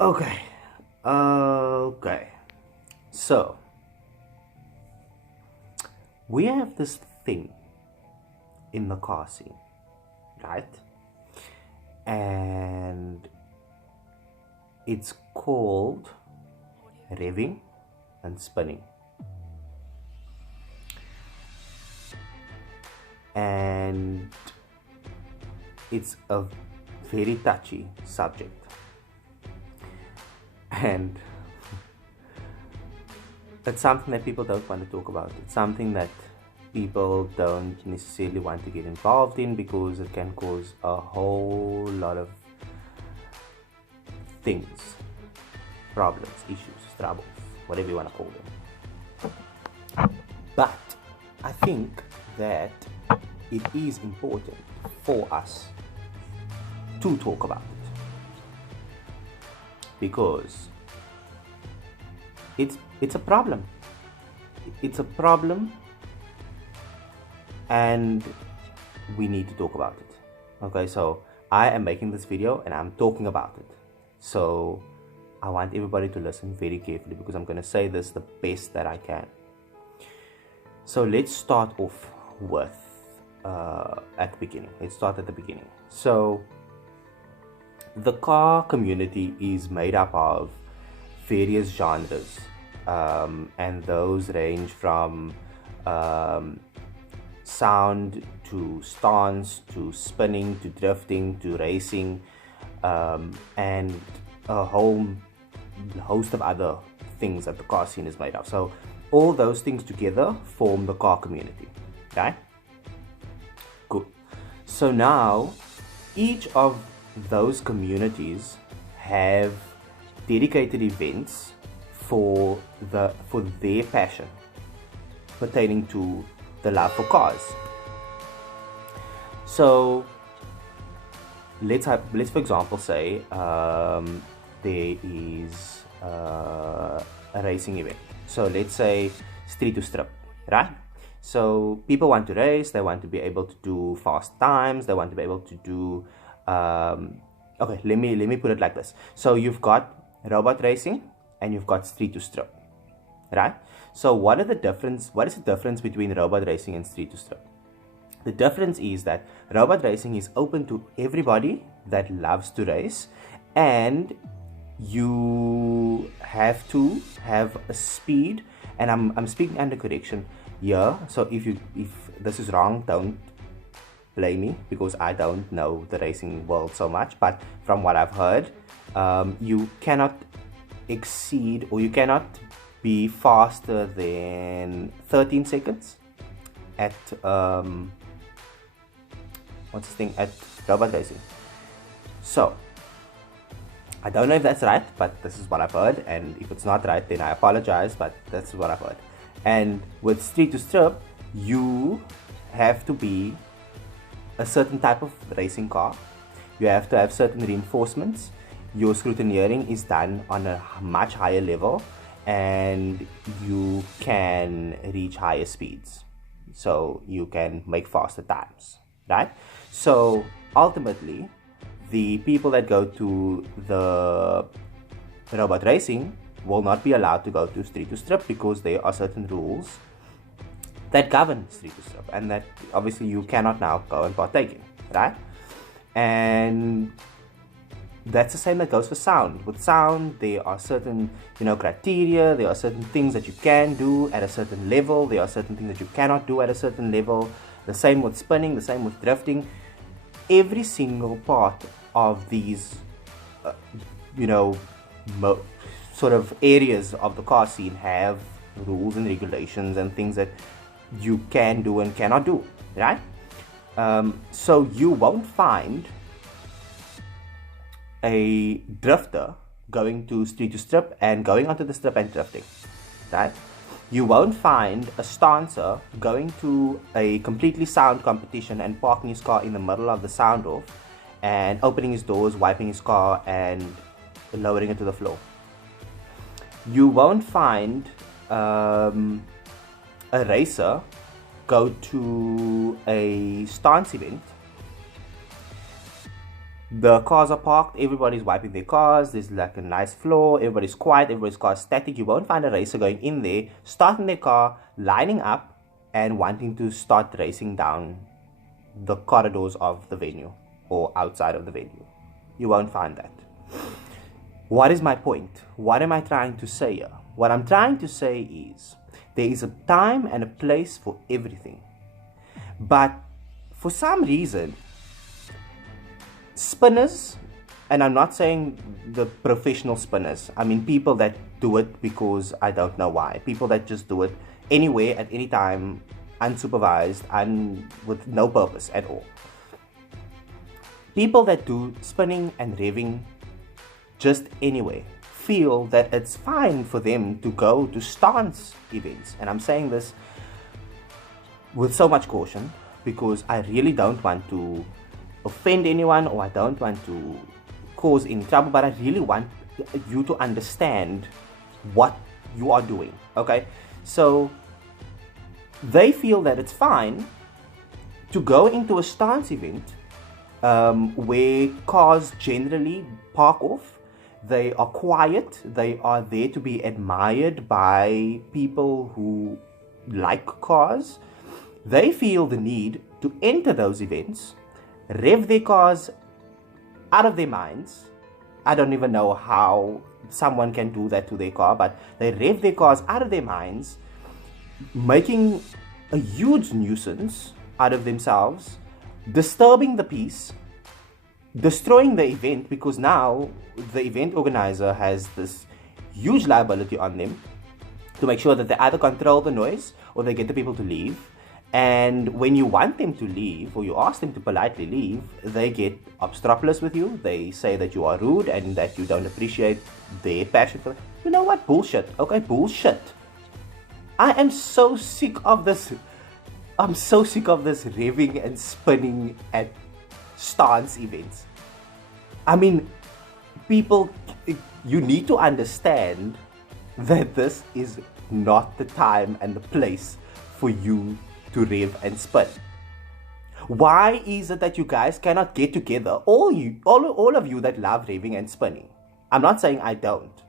Okay. Okay. So, we have this thing in the car scene, right? And it's called revving and spinning. And it's a very touchy subject. And it's something that people don't want to talk about. It's something that people don't necessarily want to get involved in because it can cause a whole lot of things, problems, issues, troubles, whatever you want to call them. But I think that it is important for us to talk about it because it's a problem. It's a problem, and we need to talk about it. Okay, so I am making this video and I'm talking about it. So I want everybody to listen very carefully because I'm going to say this the best that I can. So let's start off with at the beginning. Let's start at the beginning. So the car community is made up of various genres, and those range from sound to stance to spinning to drifting to racing, and a whole host of other things that the car scene is made of. So all those things together form the car community, right? Good. So now each of those communities have dedicated events for their passion pertaining to the love for cars. So let's for example say there is a racing event. So let's say street to strip, right? So people want to race, they want to be able to do fast times, they want to be able to do okay, let me put it like this. So you've got robot racing and you've got street to strip, right? So what is the difference between robot racing and street to strip? The difference is that robot racing is open to everybody that loves to race, and you have to have a speed, and I'm speaking under correction here. So if this is wrong, don't blame me because I don't know the racing world so much, but from what I've heard, you cannot exceed, or you cannot be faster than 13 seconds at at robot racing. So I don't know if that's right, but this is what I've heard, and if it's not right then I apologize, but that's what I've heard. And with street to strip, you have to be a certain type of racing car. You have to have certain reinforcements. Your scrutineering is done on a much higher level, and you can reach higher speeds, so you can make faster times, right? So ultimately, the people that go to the robot racing will not be allowed to go to street to strip because there are certain rules that govern street to strip, and that obviously you cannot now go and partake in, right? And that's the same that goes for sound. With sound, there are certain, criteria. There are certain things that you can do at a certain level. There are certain things that you cannot do at a certain level. The same with spinning. The same with drifting. Every single part of these, sort of areas of the car scene have rules and regulations and things that you can do and cannot do, right? So you won't find a drifter going to street to strip and going onto the strip and drifting, right? You won't find a stancer going to a completely sound competition and parking his car in the middle of the sound off and opening his doors, wiping his car and lowering it to the floor. You won't find a racer go to a stance event The cars are parked, everybody's wiping their cars, there's like a nice floor, everybody's quiet, everybody's car is static. You won't find a racer going in there, starting their car, lining up, and wanting to start racing down the corridors of the venue or outside of the venue. You won't find that. What is my point? What am I trying to say here? What I'm trying to say is there is a time and a place for everything. But for some reason, spinners, and I'm not saying the professional spinners, I mean people that do it because I don't know why, people that just do it anywhere at any time, unsupervised and with no purpose at all. People that do spinning and revving just anyway feel that it's fine for them to go to stance events, and I'm saying this with so much caution because I really don't want to offend anyone or I don't want to cause any trouble, but I really want you to understand what you are doing. Okay, so they feel that it's fine to go into a stance event where cars generally park off. They are quiet, they are there to be admired by people who like cars. They feel the need to enter those events, rev their cars out of their minds. I don't even know how someone can do that to their car, but they rev their cars out of their minds, making a huge nuisance out of themselves, disturbing the peace, destroying the event, because now the event organizer has this huge liability on them to make sure that they either control the noise or they get the people to leave. And when you want them to leave, or you ask them to politely leave, they get obstropolous with you. They say that you are rude and that you don't appreciate their passion for it. You know what? Bullshit. Okay, bullshit. I am so sick of this. I'm so sick of this revving and spinning at stance events. I mean, people, you need to understand that this is not the time and the place for you to rev and spin. Why is it that you guys cannot get together, all of you that love revving and spinning? I'm not saying I don't,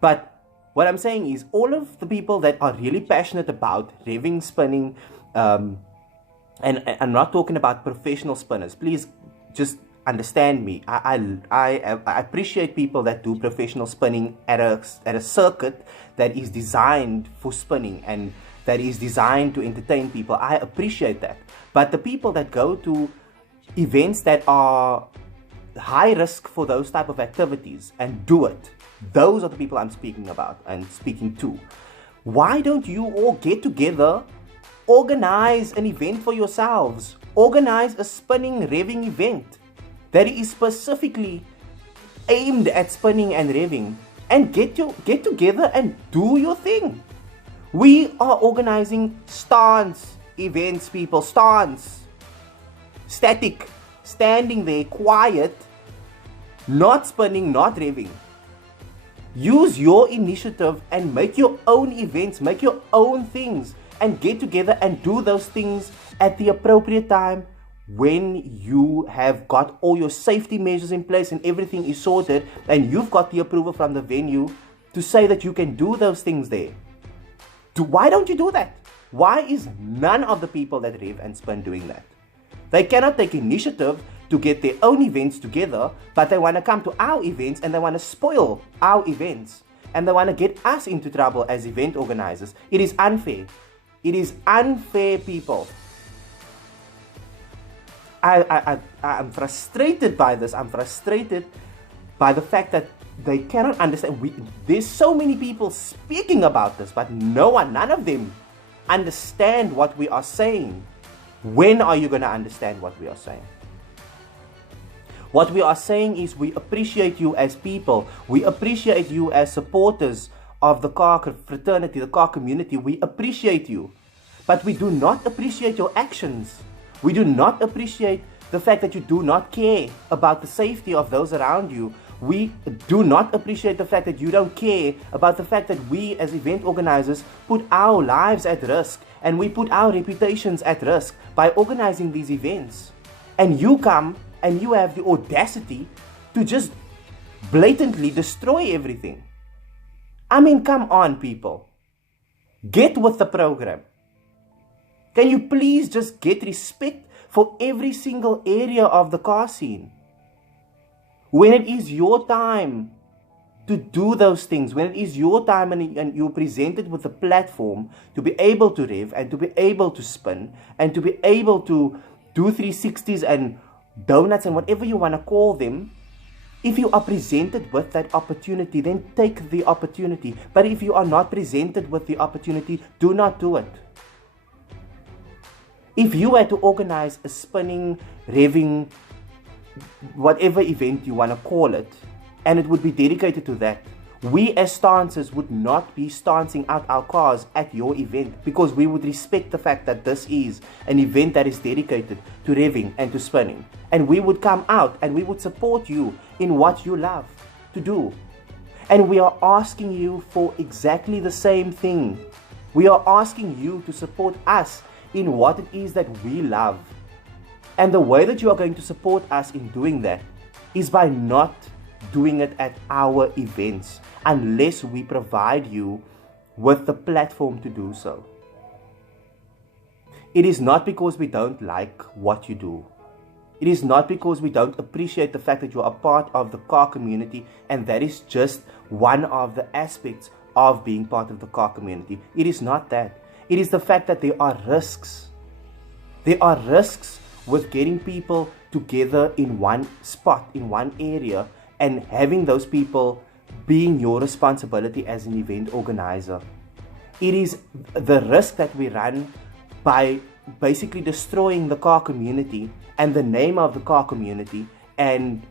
but what I'm saying is all of the people that are really passionate about revving, spinning, and I'm not talking about professional spinners. Please just understand me. I appreciate people that do professional spinning at a circuit that is designed for spinning and that is designed to entertain people. I appreciate that. But the people that go to events that are high risk for those type of activities and do it, those are the people I'm speaking about and speaking to. Why don't you all get together, organize an event for yourselves, organize a spinning revving event that is specifically aimed at spinning and revving, and get together and do your thing. We are organizing stance events, people. Stance. Static. Standing there, quiet. Not spinning, not revving. Use your initiative and make your own events, make your own things, and get together and do those things at the appropriate time when you have got all your safety measures in place and everything is sorted and you've got the approval from the venue to say that you can do those things there. Why don't you do that? Why is none of the people that rev and spin doing that? They cannot take initiative to get their own events together, but they want to come to our events and they want to spoil our events and they want to get us into trouble as event organizers. It is unfair. It is unfair, people. I'm frustrated by this. I'm frustrated by the fact that they cannot understand. There's so many people speaking about this, but none of them understand what we are saying. When are you going to understand what we are saying? What we are saying is we appreciate you as people. We appreciate you as supporters of the car fraternity, the car community. We appreciate you. But we do not appreciate your actions. We do not appreciate the fact that you do not care about the safety of those around you. We do not appreciate the fact that you don't care about the fact that we as event organizers put our lives at risk and we put our reputations at risk by organizing these events. And you come and you have the audacity to just blatantly destroy everything. I mean, come on, people. Get with the program. Can you please just get respect for every single area of the car scene? When it is your time to do those things, when it is your time and you're presented with a platform to be able to rev and to be able to spin and to be able to do 360s and donuts and whatever you want to call them, if you are presented with that opportunity, then take the opportunity. But if you are not presented with the opportunity, do not do it. If you had to organize a spinning, revving, whatever event you want to call it, and it would be dedicated to that, we as stancers would not be stancing out our cars at your event, because we would respect the fact that this is an event that is dedicated to revving and to spinning. And we would come out and we would support you in what you love to do. And we are asking you for exactly the same thing. We are asking you to support us in what it is that we love. And the way that you are going to support us in doing that is by not doing it at our events, unless we provide you with the platform to do so. It is not because we don't like what you do. It is not because we don't appreciate the fact that you are part of the car community, and that is just one of the aspects of being part of the car community. It is not that. It is the fact that there are risks. There are risks with getting people together in one spot, in one area, and having those people being your responsibility as an event organizer. It is the risk that we run by basically destroying the car community and the name of the car community, and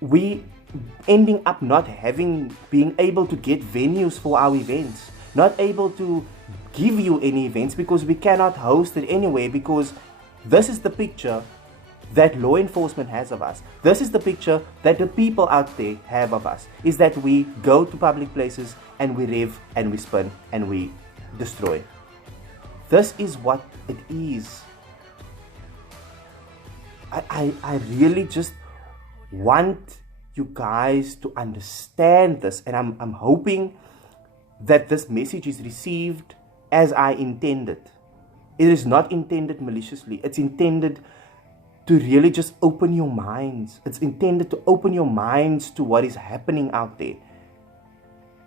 we ending up not being able to get venues for our events, not able to give you any events because we cannot host it anyway, because this is the picture that law enforcement has of us. This is the picture that the people out there have of us, is that we go to public places and we rev and we spin and we destroy. This is what it is. I really just want you guys to understand this, and I'm hoping that this message is received as I intended. It is not intended maliciously. It's intended to really just open your minds. It's intended to open your minds to what is happening out there.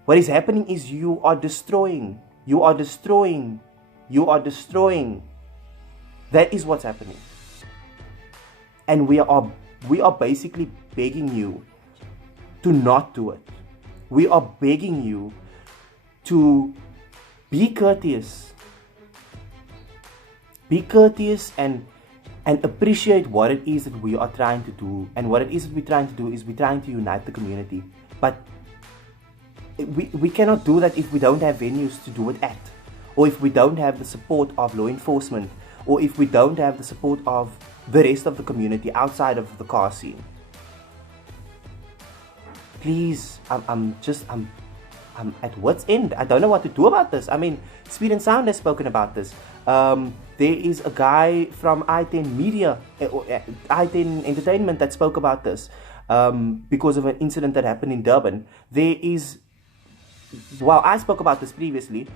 What is happening is you are destroying. You are destroying. You are destroying. That is what's happening. And we are basically begging you to not do it. We are begging you to be courteous. Be courteous and appreciate what it is that we are trying to do. And what it is that we're trying to do is we're trying to unite the community. But we cannot do that if we don't have venues to do it at, or if we don't have the support of law enforcement, or if we don't have the support of the rest of the community outside of the car scene. Please, I'm at wit's end. I don't know what to do about this. I mean, Speed and Sound has spoken about this. There is a guy from I10 Media, I10 Entertainment, that spoke about this because of an incident that happened in Durban. I spoke about this previously,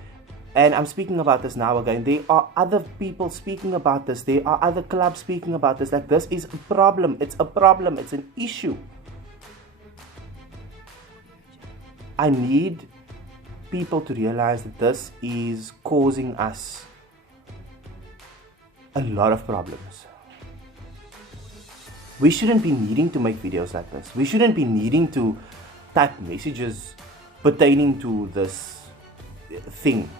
and I'm speaking about this now again. There are other people speaking about this. There are other clubs speaking about this. Like, this is a problem. It's a problem. It's an issue. I need people to realize that this is causing us a lot of problems. We shouldn't be needing to make videos like this. We shouldn't be needing to type messages pertaining to this thing.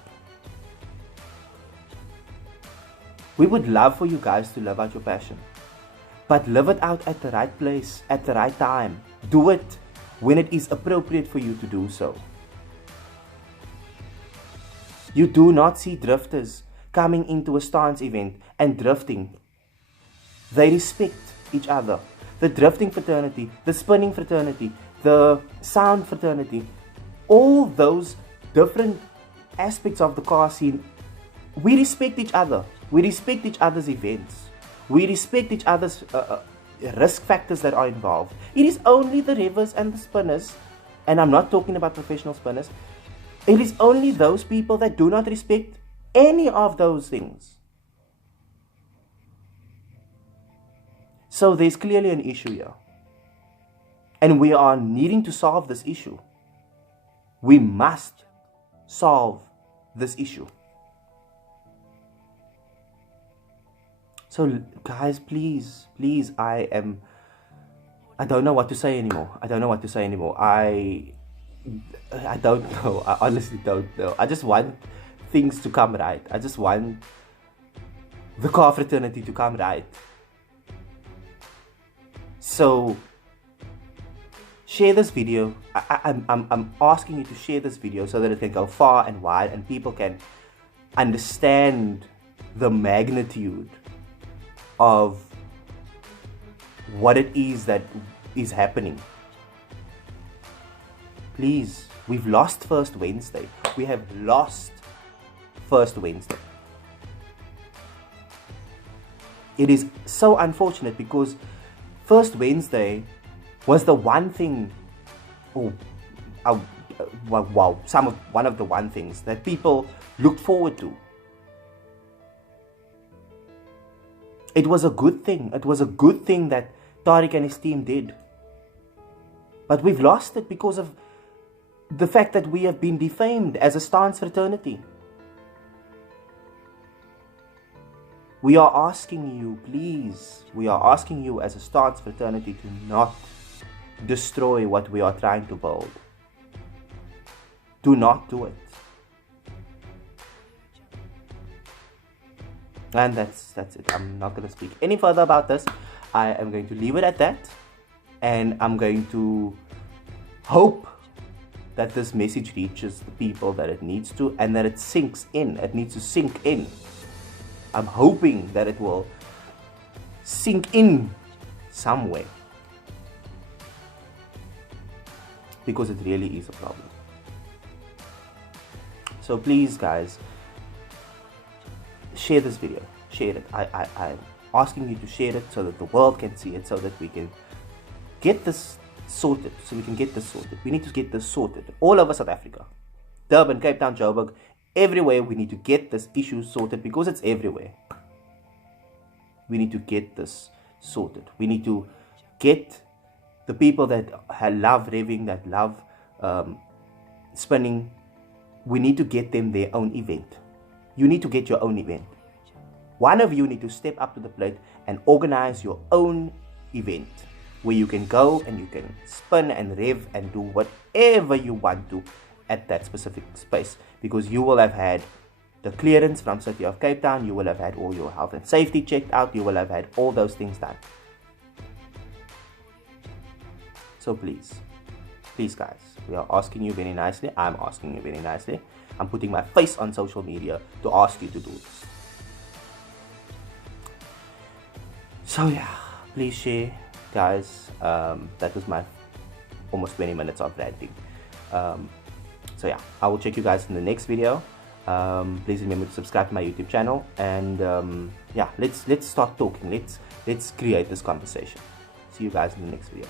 We would love for you guys to live out your passion, but live it out at the right place, at the right time. Do it when it is appropriate for you to do so. You do not see drifters coming into a stance event and drifting. They respect each other. The drifting fraternity, the spinning fraternity, the sound fraternity, all those different aspects of the car scene, we respect each other. We respect each other's events. We respect each other's risk factors that are involved. It is only the revvers and the spinners, and I'm not talking about professional spinners. It is only those people that do not respect any of those things. So there's clearly an issue here. And we are needing to solve this issue. We must solve this issue. So guys, please, I don't know what to say anymore. I don't know. I don't know. I honestly don't know. I just want things to come right. I just want the car fraternity to come right. So share this video. I'm asking you to share this video so that it can go far and wide and people can understand the magnitude of what it is that is happening. Please, we've lost First Wednesday. We have lost First Wednesday. It is so unfortunate because First Wednesday was the one thing, one of the one things that people looked forward to. It was a good thing. It was a good thing that Tariq and his team did. But we've lost it because of the fact that we have been defamed as a stance fraternity. We are asking you, please, we are asking you as a stance fraternity to not destroy what we are trying to build. Do not do it. And that's it. I'm not going to speak any further about this. I am going to leave it at that. And I'm going to hope that this message reaches the people that it needs to, and that it sinks in. It needs to sink in. I'm hoping that it will sink in somewhere. Because it really is a problem. So please guys, share this video. Share it. I'm asking you to share it so that the world can see it, so that we can get this sorted. We need to get this sorted. All over South Africa. Durban, Cape Town, Joburg, everywhere we need to get this issue sorted because it's everywhere. We need to get this sorted. We need to get the people that love revving, that love spinning, we need to get them their own event. You need to get your own event. One of you need to step up to the plate and organize your own event where you can go and you can spin and rev and do whatever you want to at that specific space, because you will have had the clearance from City of Cape Town, you will have had all your health and safety checked out, you will have had all those things done. So please guys, we are asking you very nicely. I'm asking you very nicely. I'm putting my face on social media to ask you to do this. So yeah, please share guys. That was my almost 20 minutes of ranting. So yeah, I will check you guys in the next video. Please remember to subscribe to my YouTube channel, and yeah, let's start talking. Let's create this conversation. See you guys in the next video.